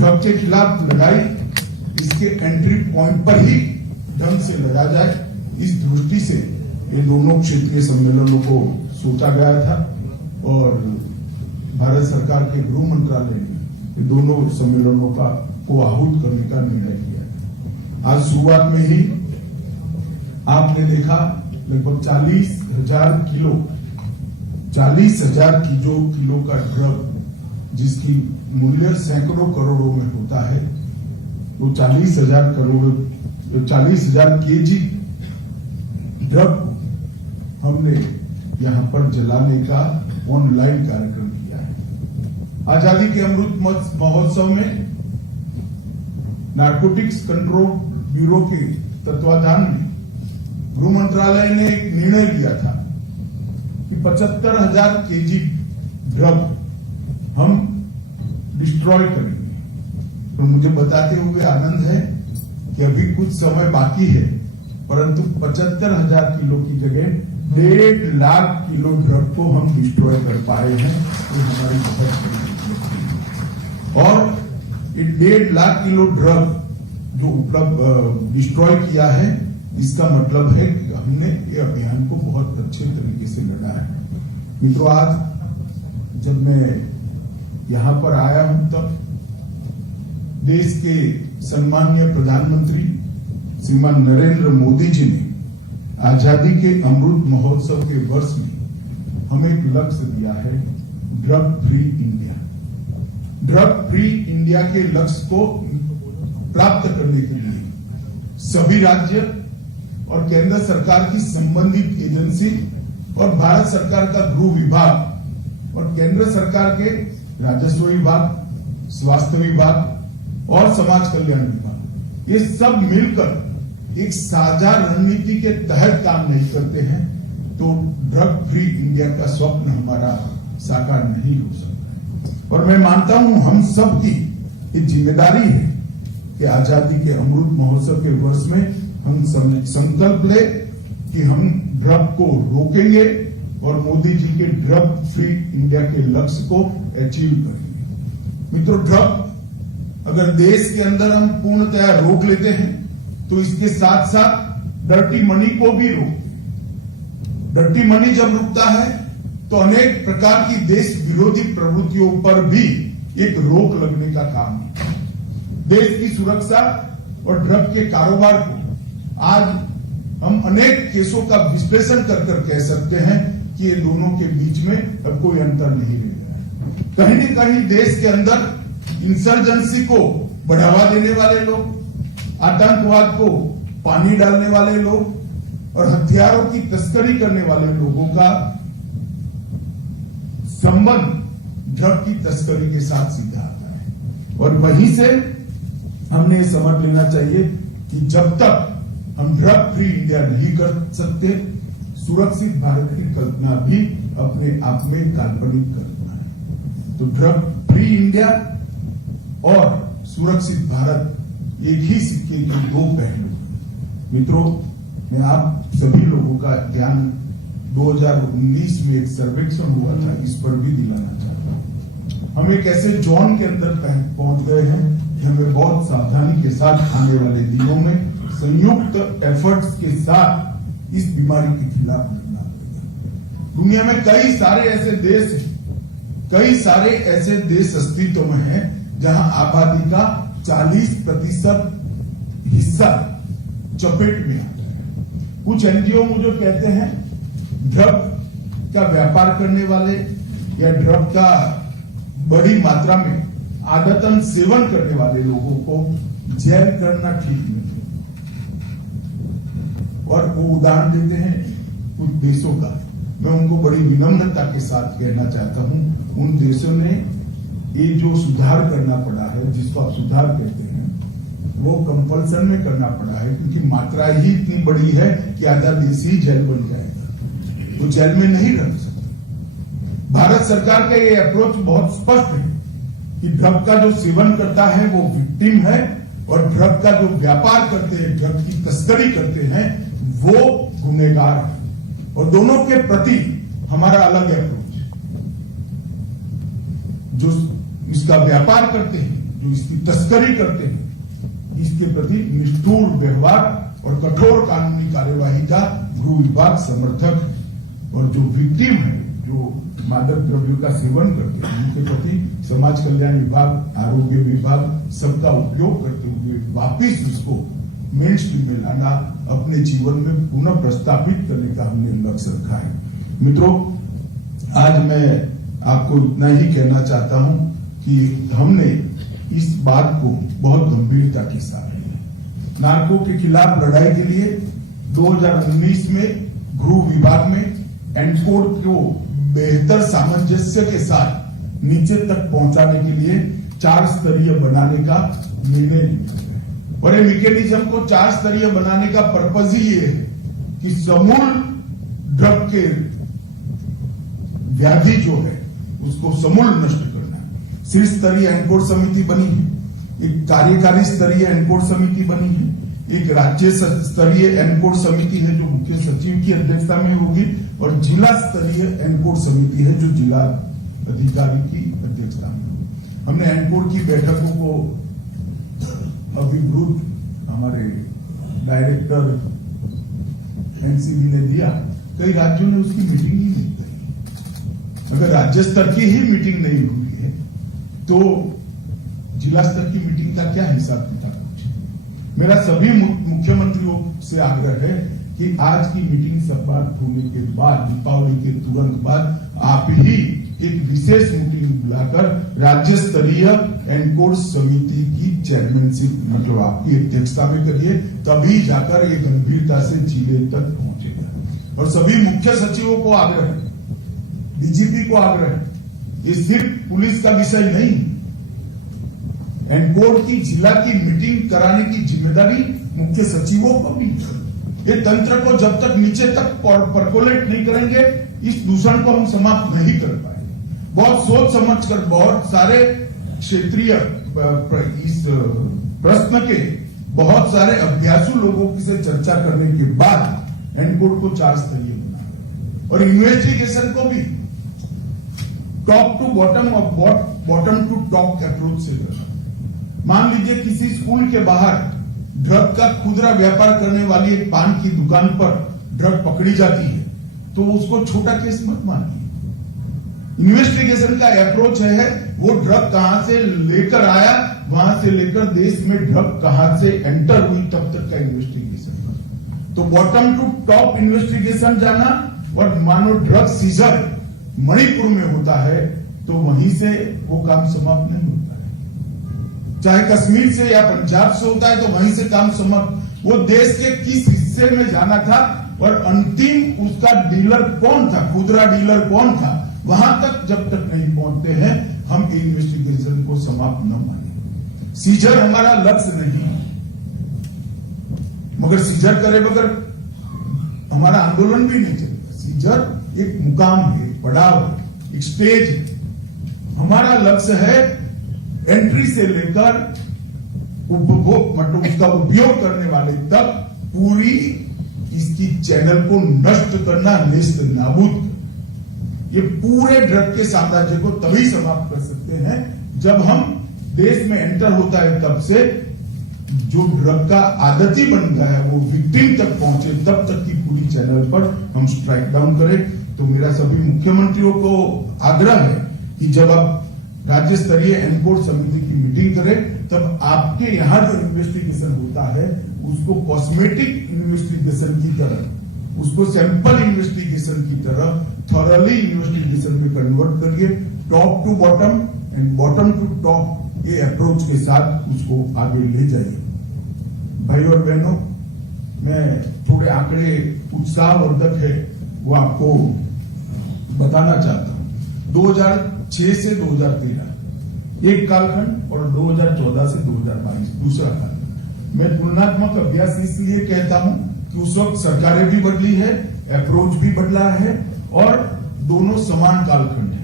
Drug के खिलाफ लड़ाई इसके एंट्री पॉइंट पर ही ढंग से लड़ा जाए, इस दृष्टि से ये दोनों क्षेत्रीय सम्मेलनों को सोचा गया था और भारत सरकार के गृह मंत्रालय ने ये दोनों सम्मेलनों को आहूत करने का निर्णय किया। आज शुरुआत में ही आपने देखा लगभग 40,000 किलो का ड्रग जिसकी मूल्य सैकड़ों करोड़ों में होता है, वो 40,000 केजी ड्रग हमने यहां पर जलाने का ऑनलाइन कार्यक्रम किया है। आजादी के अमृत महोत्सव में नारकोटिक्स कंट्रोल ब्यूरो के तत्वाधान में गृह मंत्रालय ने एक निर्णय लिया था कि 75,000 केजी ड्रग हम डिस्ट्रॉय करेंगे। तो मुझे बताते हुए आनंद है कि अभी कुछ समय बाकी है, परंतु 75,000 किलो की जगह 1.5 लाख किलो ड्रग को हम डिस्ट्रॉय कर पाए हैं। ये हमारी बहुत बड़ी उपलब्धि है। और ये 1.5 लाख किलो ड्रग जो उपलब्ध डिस्ट्रॉय किया है, इसका मतलब है कि हमने ये अभियान को बहुत अच्छे तरीके से लड़ा है। मित्रों, आज जब मैं यहां पर आया हूं तब देश के सम्माननीय प्रधानमंत्री श्रीमान नरेंद्र मोदी जी ने आजादी के अमृत महोत्सव के वर्ष में हमें एक लक्ष्य दिया है, drug free India. Drug free India के लक्ष्य को प्राप्त करने के लिए सभी राज्य और केंद्र सरकार की संबंधित एजेंसी और भारत सरकार का गृह विभाग और केंद्र सरकार के राजस्व विभाग, स्वास्थ्य विभाग और समाज कल्याण विभाग, ये सब मिलकर एक साझा रणनीति के तहत काम नहीं करते हैं तो ड्रग फ्री इंडिया का स्वप्न हमारा साकार नहीं हो सकता। और मैं मानता हूं हम सब की एक जिम्मेदारी है कि आजादी के अमृत महोत्सव के वर्ष में हम संकल्प ले कि हम ड्रग को रोकेंगे और मोदी जी के ड्रग फ्री इंडिया के लक्ष्य को अचीव करेंगे। मित्रों, ड्रग अगर देश के अंदर हम पूर्णतया रोक लेते हैं तो इसके साथ साथ डर्टी मनी को भी रोकते। डर्टी मनी जब रुकता है तो अनेक प्रकार की देश विरोधी प्रवृत्तियों पर भी एक रोक लगने का काम है। देश की सुरक्षा और ड्रग के कारोबार को आज हम अनेक केसों का विश्लेषण कर कह सकते हैं कि ये दोनों के बीच में अब कोई अंतर नहीं रह गया है। कहीं न कहीं देश के अंदर इंसर्जेंसी को बढ़ावा देने वाले लोग, आतंकवाद को पानी डालने वाले लोग और हथियारों की तस्करी करने वाले लोगों का संबंध ड्रग की तस्करी के साथ सीधा आता है। और वहीं से हमने समझ लेना चाहिए कि जब तक हम ड्रग फ्री इंडिया नहीं कर सकते, सुरक्षित भारत की कल्पना भी अपने आप में काल्पनिक कल्पना है। तो ड्रग फ्री इंडिया और सुरक्षित भारत एक ही सिक्के के दो पहलू। मित्रों, मैं आप सभी लोगों का ध्यान 2019 में एक सर्वेक्षण हुआ था, इस पर भी दिलाना चाहता हूं। हम एक ऐसे जोन के अंदर पहुंच गए हैं कि हमें बहुत सावधानी के साथ आने वाले दिनों में संयुक्त एफर्ट्स के साथ इस बीमारी के खिलाफ लड़ना पड़ेगा। दुनिया में कई सारे ऐसे देश अस्तित्व में हैं जहां आबादी का 40% हिस्सा चपेट में आता है। कुछ एनजीओ मुझे कहते हैं ड्रग का व्यापार करने वाले या ड्रग का बड़ी मात्रा में आदतन सेवन करने वाले लोगों को जेल करना ठीक नहीं। और वो उदाहरण देते हैं कुछ देशों का। मैं उनको बड़ी विनम्रता के साथ कहना चाहता हूं, उन देशों ने ये जो सुधार करना पड़ा है, जिसको आप सुधार कहते हैं, वो कंपल्सन में करना पड़ा है क्योंकि मात्रा ही इतनी बड़ी है कि आधा देश ही जेल बन जाएगा, तो जेल में नहीं रख सकते। भारत सरकार का ये अप्रोच बहुत स्पष्ट है कि ड्रग का जो सेवन करता है वो विक्टिम है और ड्रग का जो व्यापार करते हैं, ड्रग की तस्करी करते हैं, वो गुनहगार है। और दोनों के प्रति हमारा अलग अप्रोच है। जो इसका व्यापार करते हैं जो इसकी तस्करी करते हैं, इसके प्रति निष्ठुर व्यवहार और कठोर कानूनी कार्यवाही का गृह विभाग समर्थक है। और जो विक्टिम है, जो मादक द्रव्यों का सेवन करते हैं, उनके प्रति समाज कल्याण विभाग, आरोग्य विभाग सबका उपयोग करते हुए वापिस उसको मेन स्ट्रीम में लाना, अपने जीवन में पुनः प्रस्तापित करने का हमने लक्ष्य रखा है। मित्रों, आज मैं आपको इतना ही कहना चाहता हूं कि हमने इस बात को बहुत गंभीरता के साथ लिया। नार्को के खिलाफ लड़ाई के लिए 2019 में गृह विभाग में एनकोड को बेहतर सामंजस्य के साथ नीचे तक पहुंचाने के लिए 4 स्तरीय बनाने का निर्णय लिया है। और ये मैकेनिज्म को 4 स्तरीय बनाने का पर्पज ही ये है कि समूल ड्रग के व्याधि जो है उसको समूल नष्ट करना है। शीर्ष स्तरीय एनकोड समिति बनी है, एक कार्यकारी स्तरीय एनकोड समिति बनी है, एक राज्य स्तरीय एनकोड समिति है जो मुख्य सचिव की अध्यक्षता में होगी, और जिला स्तरीय एनकोड समिति है जो जिला अधिकारी की अध्यक्षता में होगी। हमने एनकोड की बैठकों को अभिवृद्ध हमारे डायरेक्टर एनसीबी ने दिया, कई राज्यों ने उसकी मीटिंग ही नहीं की। अगर राज्य स्तर की ही मीटिंग नहीं हुई है तो जिला स्तर की मीटिंग का क्या हिसाब किताब? मेरा सभी मुख्यमंत्रियों से आग्रह है कि आज की मीटिंग समाप्त होने के बाद, दीपावली के तुरंत बाद, आप ही एक विशेष मीटिंग बुलाकर राज्य स्तरीय एनकोड समिति की चेयरमैनशिप मतलब आपकी अध्यक्षता में करिए, तभी जाकर ये गंभीरता से जिले तक पहुंचेगा। और सभी मुख्य सचिवों को आग्रह है, डीजीपी को आग्रह है, ये सिर्फ पुलिस का विषय नहीं, एनकोड की जिला की मीटिंग कराने की जिम्मेदारी मुख्य सचिवों को भी। ये तंत्र को जब तक नीचे तक परकोलेट नहीं करेंगे, इस दूषण को हम समाप्त नहीं कर पाएंगे। बहुत सोच समझकर बहुत सारे क्षेत्रीय इस प्रश्न के बहुत सारे अभ्यासु लोगों से चर्चा करने के बाद एनकोड को 4 स्तरीय बना, और इन्वेस्टिगेशन को भी टॉप टू बॉटम और बॉटम टू टॉप अप्रोच से करना। मान लीजिए किसी स्कूल के बाहर ड्रग का खुदरा व्यापार करने वाली एक पान की दुकान पर ड्रग पकड़ी जाती है तो उसको छोटा केस मत मानिए। इन्वेस्टिगेशन का अप्रोच है वो ड्रग कहां से लेकर आया, वहां से लेकर देश में ड्रग कहां से एंटर हुई, तब तक का इन्वेस्टिगेशन। तो बॉटम टू टॉप इन्वेस्टिगेशन जाना, और मानो ड्रग सीजर मणिपुर में होता है तो वहीं से वो काम समाप्त नहीं होता है। चाहे कश्मीर से या पंजाब से होता है तो वहीं से काम समाप्त। वो देश के किस हिस्से में जाना था और अंतिम उसका डीलर कौन था, खुदरा डीलर कौन था, वहां तक जब तक नहीं पहुंचते हैं हम इन्वेस्टिगेशन को समाप्त न माने। सीजर हमारा लक्ष्य नहीं है, मगर सीजर करे बगैर हमारा आंदोलन भी नहीं चलेगा। सीजर एक मुकाम है, पड़ाव है, एक स्टेज है। हमारा लक्ष्य है एंट्री से लेकर उपभोग मतलब उसका उपयोग करने वाले तक पूरी इसकी चैनल को नष्ट करना, नेस्त नाबूद करना। ये पूरे ड्रग के साम्राज्य को तभी समाप्त कर सकते हैं जब हम देश में एंटर होता है तब से जो ड्रग का आदती बन गया है वो विक्टिम तक पहुंचे, तब तक की पूरी चैनल पर हम स्ट्राइक डाउन करें। तो मेरा सभी मुख्यमंत्रियों को आग्रह है कि जब आप राज्य स्तरीय एनकोड समिति की मीटिंग करें तब आपके यहां जो इन्वेस्टिगेशन होता है उसको कॉस्मेटिक इन्वेस्टिगेशन की तरह, उसको सैंपल इन्वेस्टिगेशन की तरह थॉरली इन्वेस्टिगेशन में कन्वर्ट करिए। Top to bottom and bottom to top ये अप्रोच के साथ उसको आगे ले जाइए। भाई और बहनों, मैं थोड़े आंकड़े उत्साहवर्धक है वो आपको बताना चाहता हूं। 2006 से 2013 एक कालखंड और 2014 से 2022 दूसरा कालखंड। मैं तुलनात्मक अभ्यास इसलिए कहता हूं कि उस वक्त सरकारें भी बदली है, अप्रोच भी बदला है और दोनों समान कालखंड है।